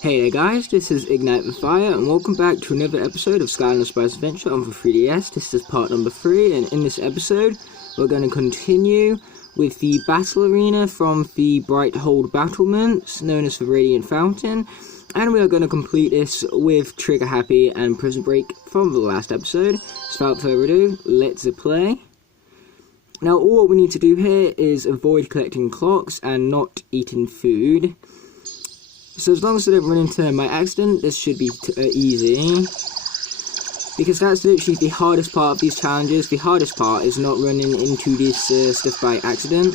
Hey there guys, this is Ignite the Fire and welcome back to another episode of Skylanders Spyro's Adventure on the 3DS. This is part number 3 and in this episode we're going to continue with the battle arena from the Bright Hold battlements known as the Radiant Fountain, and we are going to complete this with Trigger Happy and Prison Break from the last episode. So without further ado, let's play. Now all we need to do here is avoid collecting clocks and not eating food. So as long as I don't run into them by accident, this should be easy. Because that's literally the hardest part of these challenges. The hardest part is not running into this stuff by accident.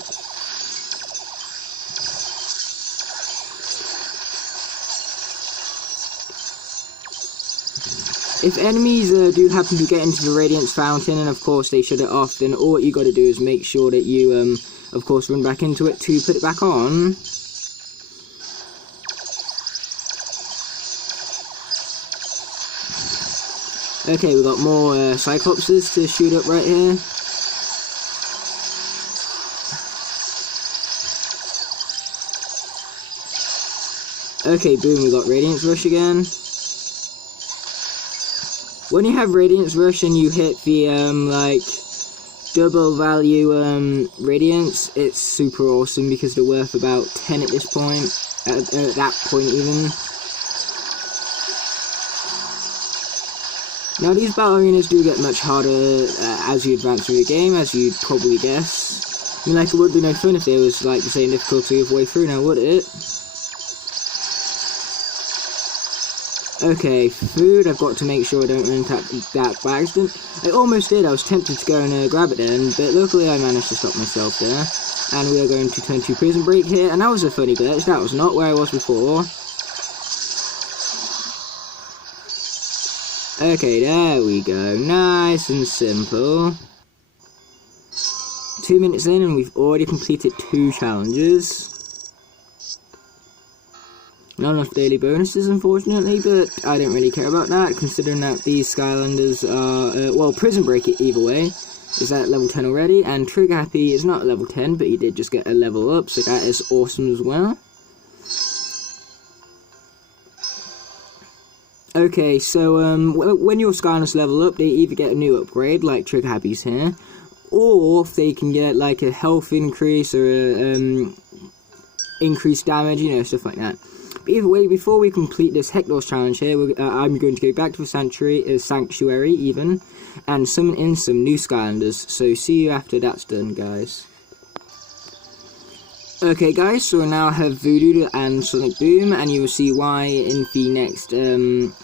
If enemies do happen to get into the Radiance Fountain, and of course they shut it off, then all you got to do is make sure that you, of course, run back into it to put it back on. Okay, we've got more Cyclopses to shoot up right here. Okay, boom, we got Radiance Rush again. When you have Radiance Rush and you hit the, double value, Radiance, it's super awesome because they're worth about 10 at this point, at that point even. Now these battle arenas do get much harder as you advance through the game, as you'd probably guess. I mean, like, it would be no fun if there was like the same difficulty of way through now, would it? Okay, food, I've got to make sure I don't run into that by accident. I almost did, I was tempted to go and grab it then, but luckily I managed to stop myself there. And we are going to turn to Prison Break here, and that was a funny glitch, that was not where I was before. Okay, there we go. Nice and simple. 2 minutes in and we've already completed 2 challenges. Not enough daily bonuses, unfortunately, but I don't really care about that, considering that these Skylanders are, well, Prison Break either way is at level 10 already, and Trigger Happy is not level 10, but he did just get a level up, so that is awesome as well. Okay, so when your Skylanders level up, they either get a new upgrade, like Trigger Happy's here, or they can get like a health increase or a, increased damage, you know, stuff like that. But either way, before we complete this Hector's challenge here, I'm going to go back to the sanctuary even, and summon in some new Skylanders. So see you after that's done, guys. Okay guys, so we now have Voodoo and Sonic Boom, and you will see why in the next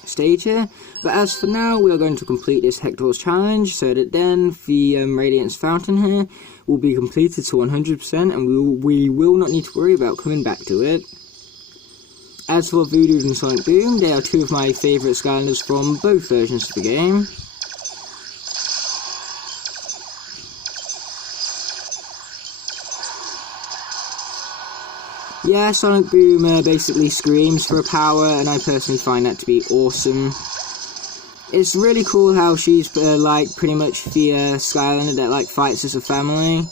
stage here. But as for now, we are going to complete this Hector's challenge, so that then the Radiance Fountain here will be completed to 100%, and we will not need to worry about coming back to it. As for Voodoo and Sonic Boom, they are 2 of my favourite Skylanders from both versions of the game. Yeah, Sonic Boom basically screams for power, and I personally find that to be awesome. It's really cool how she's like pretty much the Skylander that like fights as a family.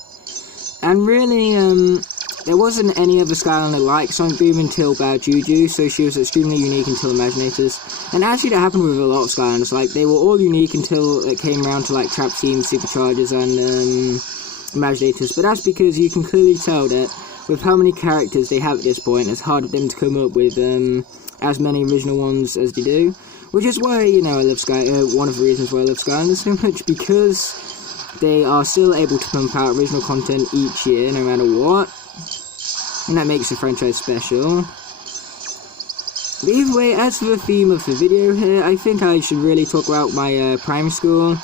And really, there wasn't any other Skylander like Sonic Boom until Bad Juju, so she was extremely unique until Imaginators. And actually that happened with a lot of Skylanders, like they were all unique until it came around to like Trap Scene, Superchargers and Imaginators, but that's because you can clearly tell that with how many characters they have at this point, it's hard for them to come up with as many original ones as they do. Which is why, you know, I love one of the reasons why I love Skylanders so much, because they are still able to pump out original content each year, no matter what. And that makes the franchise special. But either way, as for the theme of the video here, I think I should really talk about my primary school.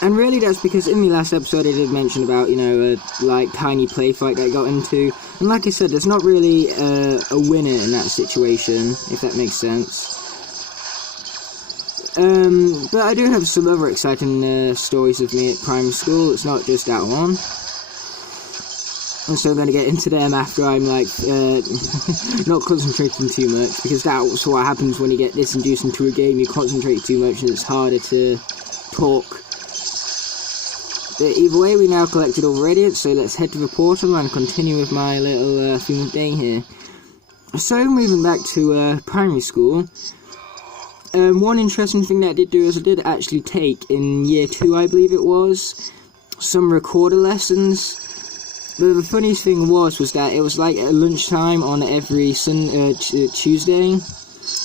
And really that's because in the last episode I did mention about, you know, a like tiny play fight that I got into. And like I said, there's not really a winner in that situation, if that makes sense. But I do have some other exciting stories of me at primary school. It's not just that one. And so I'm going to get into them after I'm like, not concentrating too much. Because that's what happens when you get disinduced into a game. You concentrate too much and it's harder to talk. But either way, we now collected all the radiance, so let's head to the portal and continue with my little theme of day here. So moving back to primary school, one interesting thing that I did do is I did actually take, in year 2 I believe it was, some recorder lessons. But the funniest thing was that it was like at lunchtime on every Tuesday,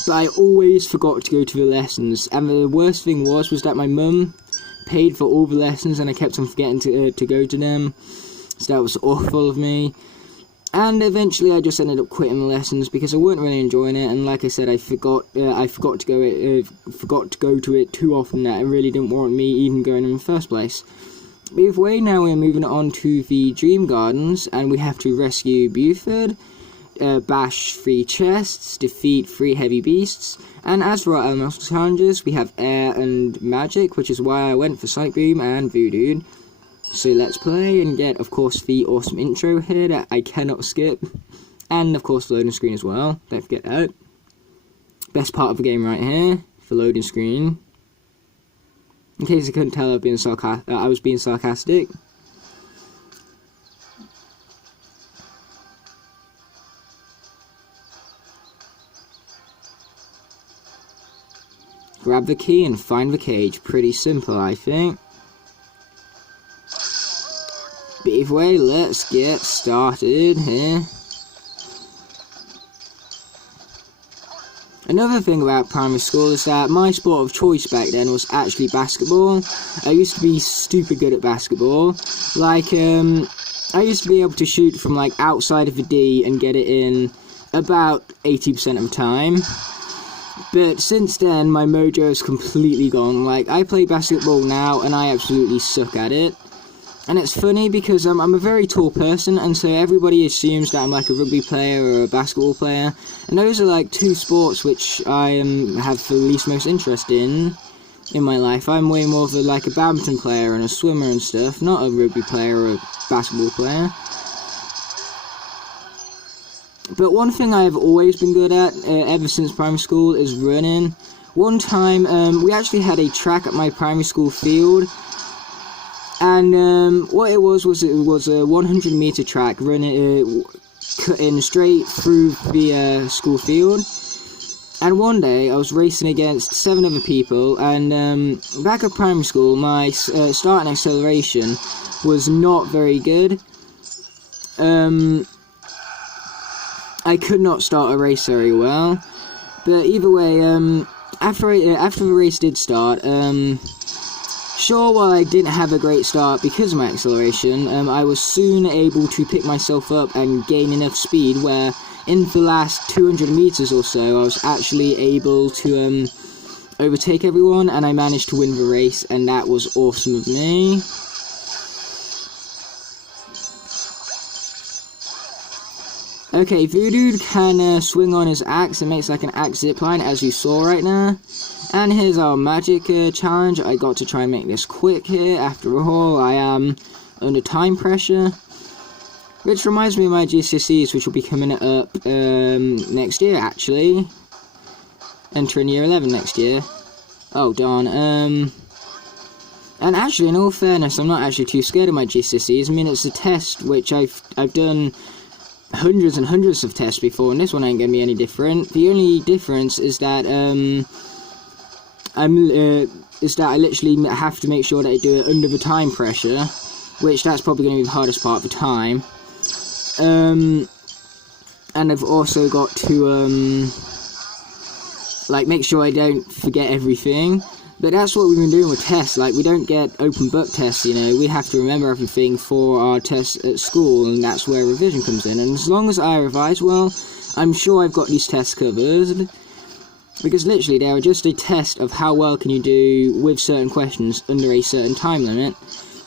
but I always forgot to go to the lessons, and the worst thing was that my mum paid for all the lessons and I kept on forgetting to go to them, so that was awful of me. And eventually I just ended up quitting the lessons because I wasn't really enjoying it, and like I said, I forgot to go to it too often that it really didn't warrant me even going in the first place. But either way, now we're moving on to the Dream Gardens, and we have to rescue Buford, bash 3 chests, defeat 3 heavy beasts, and as for our elemental challenges, we have air and magic, which is why I went for Psych Boom and Voodoo. So let's play and get, of course, the awesome intro here that I cannot skip. And, of course, the loading screen as well. Don't forget that. Best part of the game right here, the loading screen. In case you couldn't tell, I was being sarcastic. Grab the key and find the cage. Pretty simple, I think. But either way, let's get started here. Another thing about primary school is that my sport of choice back then was actually basketball. I used to be stupid good at basketball. Like, I used to be able to shoot from like outside of the D and get it in about 80% of the time. But since then, my mojo is completely gone. Like, I play basketball now and I absolutely suck at it. And it's funny because I'm a very tall person, and so everybody assumes that I'm like a rugby player or a basketball player, and those are like 2 sports which I have the least most interest in my life. I'm way more of a badminton player and a swimmer and stuff, not a rugby player or a basketball player. But one thing I have always been good at, ever since primary school, is running. One time, we actually had a track at my primary school field, and what it was a 100-meter track running cutting straight through the school field. And one day I was racing against 7 other people, and back at primary school my start and acceleration was not very good. I could not start a race very well, but either way, after the race did start, sure, while I didn't have a great start because of my acceleration, I was soon able to pick myself up and gain enough speed where in the last 200 meters or so I was actually able to overtake everyone, and I managed to win the race, and that was awesome of me. Okay, Voodoo can swing on his axe. It makes like an axe zipline, as you saw right now. And here's our magic challenge. I got to try and make this quick here. After all, I am under time pressure. Which reminds me of my GCSEs, which will be coming up next year, actually. Entering year 11 next year. Oh, darn. And actually, in all fairness, I'm not actually too scared of my GCSEs. I mean, it's a test which I've done hundreds and hundreds of tests before, and this one ain't gonna be any different. The only difference is that I literally have to make sure that I do it under the time pressure, which that's probably gonna be the hardest part of the time. And I've also got to make sure I don't forget everything. But that's what we've been doing with tests. Like, we don't get open book tests, you know. We have to remember everything for our tests at school, and that's where revision comes in. And as long as I revise well, I'm sure I've got these tests covered. Because literally, they are just a test of how well can you do with certain questions under a certain time limit.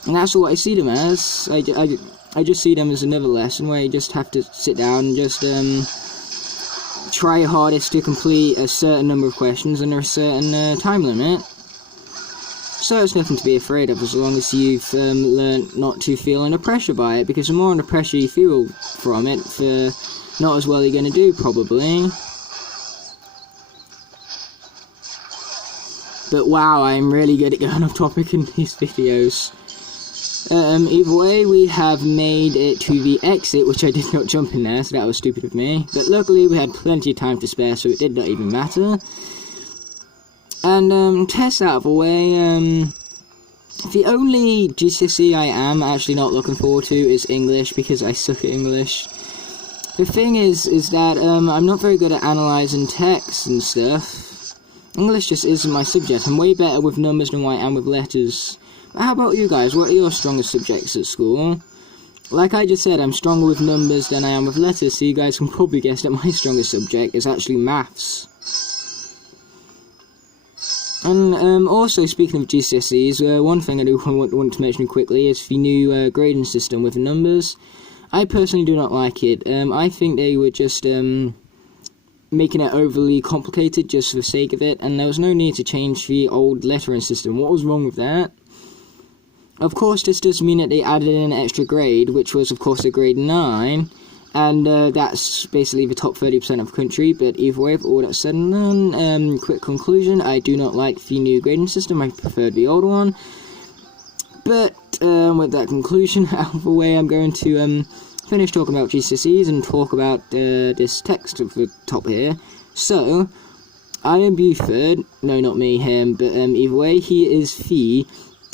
And that's what I see them as. I just see them as another lesson where you just have to sit down and just try your hardest to complete a certain number of questions under a certain time limit. So it's nothing to be afraid of, as long as you've learnt not to feel under pressure by it, because the more under pressure you feel from it, the not as well you're going to do, probably. But wow, I'm really good at going off topic in these videos. Either way, we have made it to the exit, which I did not jump in there, so that was stupid of me. But luckily, we had plenty of time to spare, so it did not even matter. And, test out of the way, the only GCSE I am actually not looking forward to is English, because I suck at English. The thing is that, I'm not very good at analysing text and stuff. English just isn't my subject. I'm way better with numbers than I am with letters. How about you guys? What are your strongest subjects at school? Like I just said, I'm stronger with numbers than I am with letters, so you guys can probably guess that my strongest subject is actually maths. And also, speaking of GCSEs, one thing I do want to mention quickly is the new grading system with the numbers. I personally do not like it. I think they were just making it overly complicated just for the sake of it, and there was no need to change the old lettering system. What was wrong with that? Of course, this does mean that they added in an extra grade, which was, of course, a grade 9, and that's basically the top 30% of the country, but either way, with all that said and done, quick conclusion, I do not like the new grading system, I preferred the old one. But, with that conclusion out of the way, I'm going to, finish talking about GCSEs and talk about, this text at the top here. So, I am Buford, no, not me, him, but, either way, he is the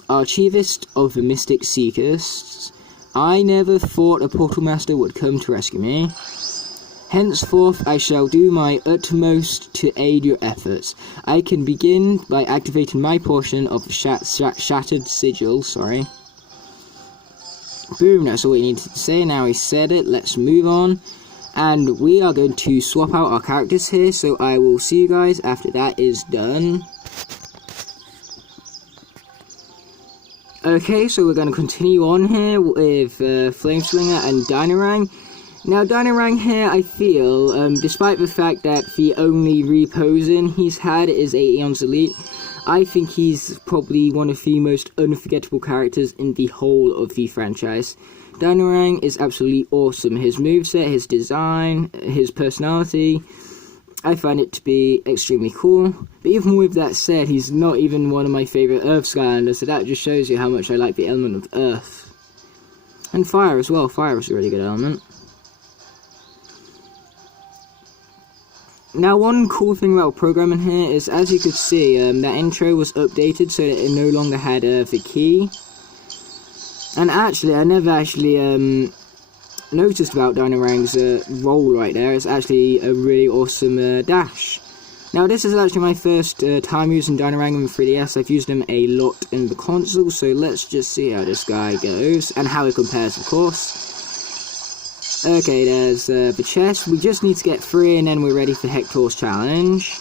Archivist of the Mystic Seekers. I never thought a Portal Master would come to rescue me. Henceforth, I shall do my utmost to aid your efforts. I can begin by activating my portion of the shattered sigil, Boom, that's all we needed to say. Now he said it, let's move on. And we are going to swap out our characters here, so I will see you guys after that is done. Okay, so we're going to continue on here with Flameslinger and Dynarang. Now, Dynarang here, I feel, despite the fact that the only reposing he's had is 8 Eons Elite, I think he's probably one of the most unforgettable characters in the whole of the franchise. Dynarang is absolutely awesome. His moveset, his design, his personality, I find it to be extremely cool. But even with that said, he's not even one of my favourite Earth Skylanders, so that just shows you how much I like the element of Earth. And Fire as well. Fire is a really good element. Now, one cool thing about programming here is, as you could see, that intro was updated so that it no longer had the key. And actually, I never actually noticed about Dynarang's roll right there. It's actually a really awesome dash. Now, this is actually my first time using Dynarang on the 3DS. I've used him a lot in the console, so let's just see how this guy goes, and how he compares, of course. Okay, there's the chest. We just need to get 3, and then we're ready for Hector's challenge.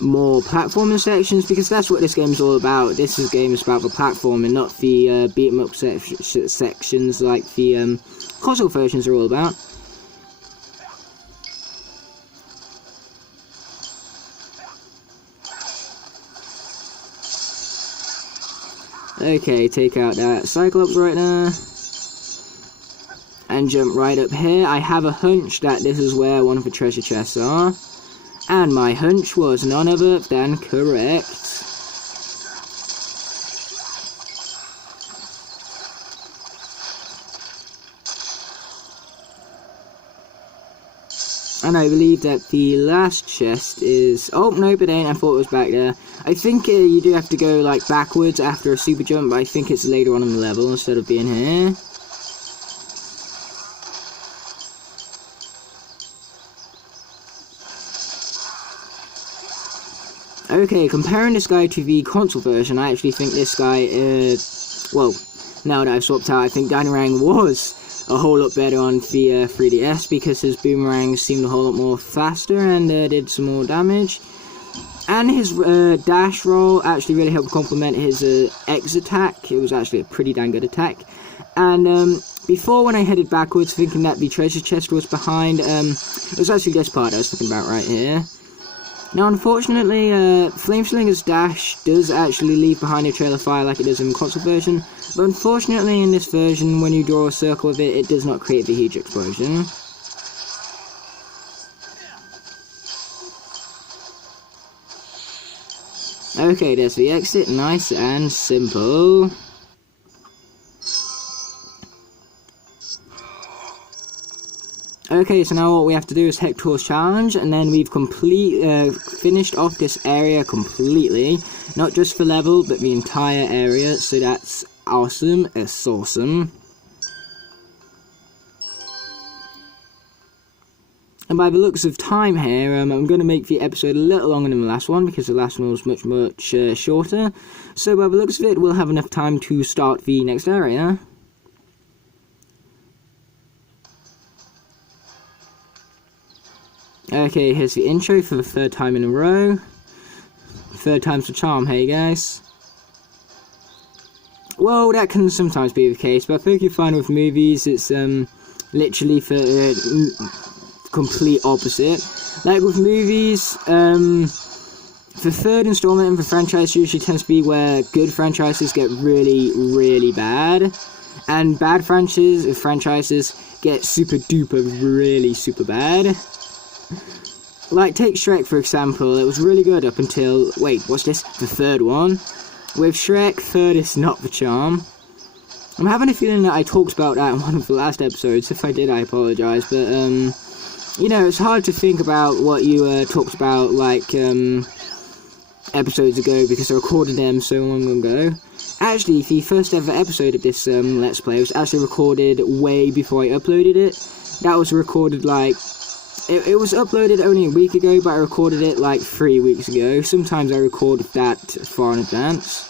More platforming sections, because that's what this game is all about. This game is about the platforming, not the beat 'em up sections like the console versions are all about. Okay, take out that Cyclops right there. And jump right up here. I have a hunch that this is where one of the treasure chests are. And my hunch was none other than correct. And I believe that the last chest is... Oh, nope, it ain't. I thought it was back there. I think you do have to go, like, backwards after a super jump, but I think it's later on in the level instead of being here. Okay, comparing this guy to the console version, I actually think this guy, well, now that I've swapped out, I think Dynarang was a whole lot better on the 3DS, because his boomerangs seemed a whole lot more faster and did some more damage. And his dash roll actually really helped complement his X attack. It was actually a pretty dang good attack. And before, when I headed backwards thinking that the treasure chest was behind, it was actually this part I was thinking about right here. Now, unfortunately, Flameslinger's dash does actually leave behind a trail of fire like it does in the console version, but unfortunately in this version, when you draw a circle with it, it does not create the huge explosion. Okay, there's the exit, nice and simple. Okay, so now what we have to do is Hector's challenge, and then we've finished off this area completely. Not just the level, but the entire area, so that's awesome, it's awesome. And by the looks of time here, I'm going to make the episode a little longer than the last one, because the last one was much shorter. So by the looks of it, we'll have enough time to start the next area. Okay, here's the intro for the third time in a row. Third time's the charm, hey guys. Well, that can sometimes be the case, but I think you find with movies, it's literally the complete opposite. Like with movies, the third installment in the franchise usually tends to be where good franchises get really, really bad, and bad franchises get super duper really super bad. Like, take Shrek for example, it was really good up until, wait, what's this? The third one. With Shrek, third is not the charm. I'm having a feeling that I talked about that in one of the last episodes. If I did, I apologise, but, you know, it's hard to think about what you talked about, like, episodes ago, because I recorded them so long ago. Actually, the first ever episode of this Let's Play was actually recorded way before I uploaded it. That was recorded, like, it was uploaded only a week ago, but I recorded it like 3 weeks ago. Sometimes I record that far in advance.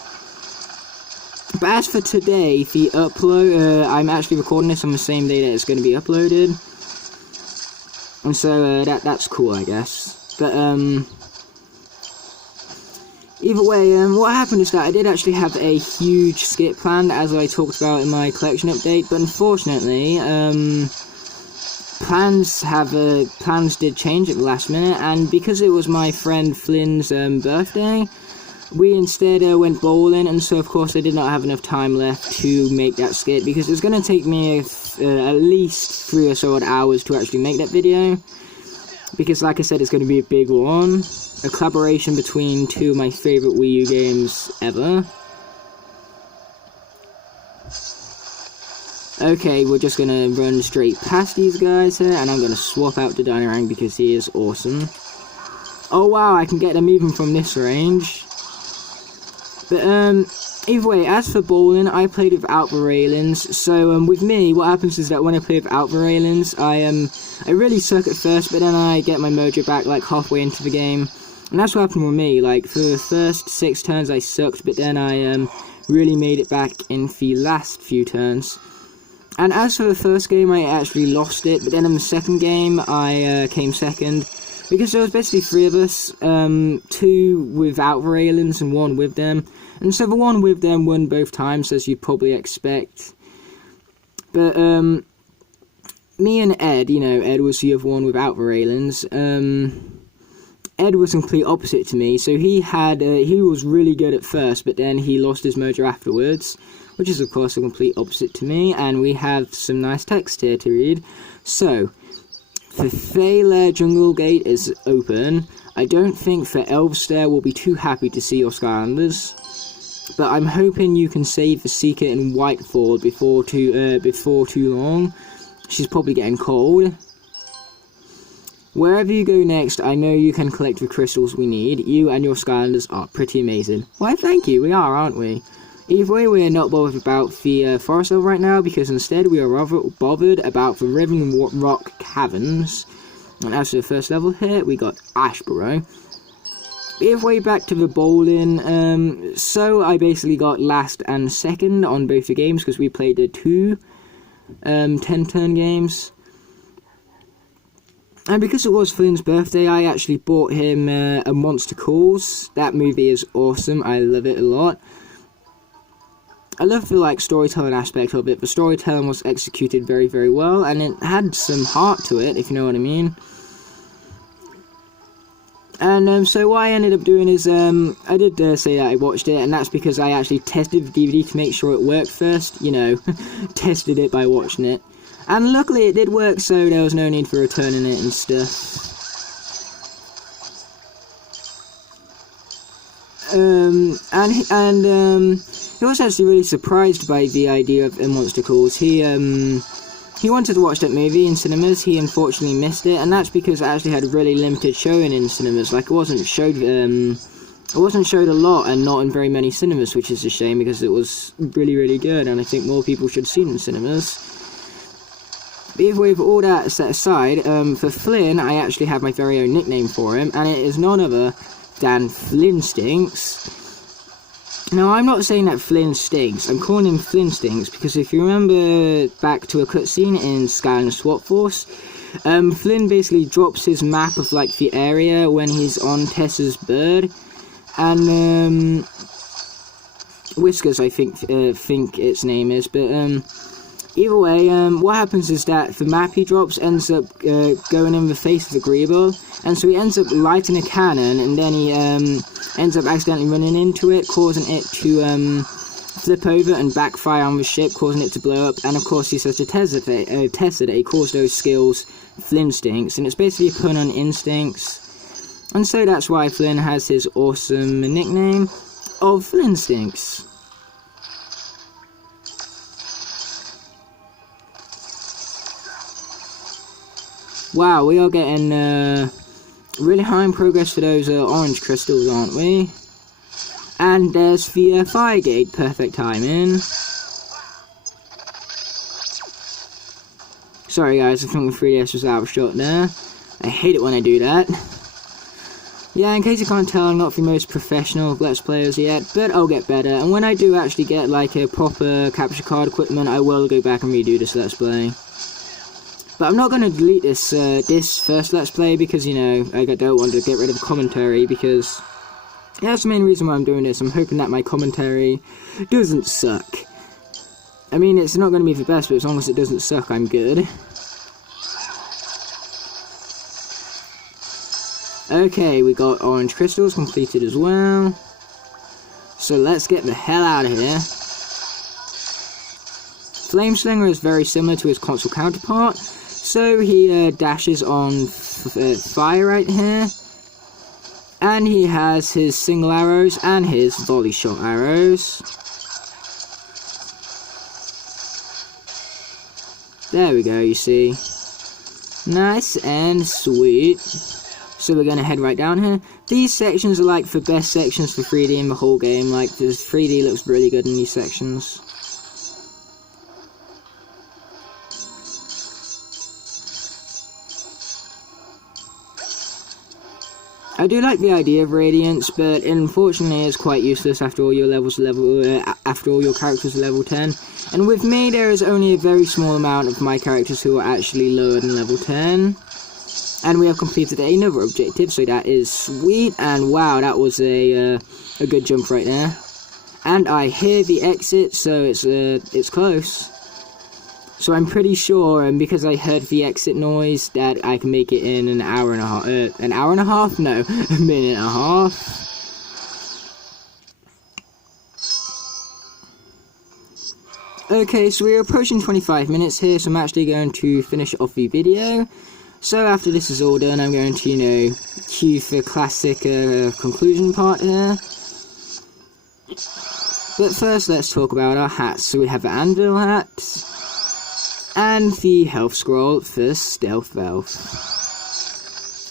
But as for today, the upload, I'm actually recording this on the same day that it's going to be uploaded. And so, that's cool, I guess. But, either way, what happened is that I did actually have a huge skit planned, as I talked about in my collection update, but unfortunately, plans did change at the last minute, and because it was my friend Flynn's birthday, we instead went bowling, and so of course I did not have enough time left to make that skit, because it was going to take me at least 3 or so odd hours to actually make that video, because like I said, it's going to be a big one, a collaboration between two of my favourite Wii U games ever. Okay, we're just gonna run straight past these guys here, and I'm gonna swap out to Dynarang because he is awesome. Oh wow, I can get them even from this range. But, either way, as for bowling, I played without the railings, so, with me, what happens is that when I play without the railings, I really suck at first, but then I get my mojo back, like, halfway into the game. And that's what happened with me, like, for the first 6 turns I sucked, but then I, really made it back in the last few turns. And as for the first game, I actually lost it, but then in the second game, I came second, because there was basically 3 of us, 2 without the railings and 1 with them, and so the one with them won both times, as you'd probably expect. But, me and Ed, you know, Ed was the other one without the railings, Ed was complete opposite to me, so he was really good at first, but then he lost his mojo afterwards, which is of course a complete opposite to me, and we have some nice text here to read. So, the Thaler Jungle Gate is open. I don't think the Elvestair will be too happy to see your Skylanders, but I'm hoping you can save the Seeker in Whitefall before too long. She's probably getting cold. Wherever you go next, I know you can collect the crystals we need. You and your Skylanders are pretty amazing. Why, thank you, we are, aren't we? Either way, we are not bothered about the forest level right now, because instead we are rather bothered about the Riven Rock Caverns. And as for the first level here, we got Ashborough. Either way, back to the bowling. So I basically got last and second on both the games, because we played the 2 10-turn games. And because it was Flynn's birthday, I actually bought him a Monster Calls. That movie is awesome, I love it a lot. I love the, like, storytelling aspect of it. The storytelling was executed very, very well, and it had some heart to it, if you know what I mean. And so what I ended up doing is, I did say that I watched it, and that's because I actually tested the DVD to make sure it worked first, you know, tested it by watching it. And luckily it did work, so there was no need for returning it and stuff. He was actually really surprised by the idea of Monster Calls. He wanted to watch that movie in cinemas. He unfortunately missed it, and that's because it actually had a really limited showing in cinemas. Like, it wasn't showed a lot, and not in very many cinemas, which is a shame because it was really, really good, and I think more people should have seen it in cinemas. But either way, with all that set aside, for Flynn, I actually have my very own nickname for him, and it is none other than Flynn Stinks. Now, I'm not saying that Flynn stinks, I'm calling him Flynn Stinks because if you remember back to a cutscene in Skylanders SWAT Force, Flynn basically drops his map of, like, the area when he's on Tessa's bird, and, Whiskers, I think its name is, but, either way, what happens is that the map he drops ends up going in the face of the Greeble, and so he ends up lighting a cannon, and then he ends up accidentally running into it, causing it to flip over and backfire on the ship, causing it to blow up. And of course he's such a Tessa that he calls those skills Flynn Stinks, and it's basically a pun on instincts. And so that's why Flynn has his awesome nickname of Flynn Stinks. Wow, we are getting really high in progress for those orange crystals, aren't we? And there's the fire gate, perfect timing. Sorry guys, I think the 3DS was out of shot there. I hate it when I do that. Yeah, in case you can't tell, I'm not the most professional of Let's Players yet, but I'll get better. And when I do actually get like a proper capture card equipment, I will go back and redo this Let's Play. But I'm not going to delete this first Let's Play because, you know, I don't want to get rid of commentary because that's the main reason why I'm doing this. I'm hoping that my commentary doesn't suck. I mean, it's not going to be the best, but as long as it doesn't suck, I'm good. Okay, we got orange crystals completed as well. So let's get the hell out of here. Flame Slinger is very similar to his console counterpart. So he dashes on fire right here, and he has his single arrows and his volley shot arrows. There we go, you see. Nice and sweet. So we're going to head right down here. These sections are like the best sections for 3D in the whole game. Like, the 3D looks really good in these sections. I do like the idea of Radiance, but unfortunately it's quite useless after all your after all your characters are level 10. And with me, there is only a very small amount of my characters who are actually lower than level 10. And we have completed another objective, so that is sweet. And wow, that was a good jump right there. And I hear the exit, so it's close. So I'm pretty sure, and because I heard the exit noise, that I can make it in an hour and a half. An hour and a half? No, a minute and a half. Okay, so we're approaching 25 minutes here, so I'm actually going to finish off the video. So after this is all done, I'm going to, you know, cue the classic conclusion part here. But first, let's talk about our hats. So we have the Anvil hat. And the health scroll for Stealth Valve.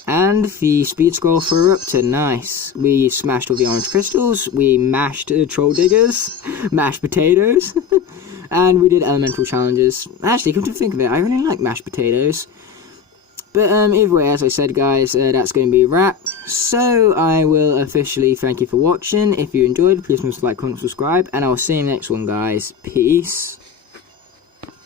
And the speed scroll for Eruptor, nice. We smashed all the orange crystals, we mashed troll diggers, mashed potatoes, and we did elemental challenges. Actually, come to think of it, I really like mashed potatoes. But either way, as I said guys, that's going to be a wrap. So I will officially thank you for watching. If you enjoyed, please like, comment, subscribe, and I'll see you in the next one guys. Peace.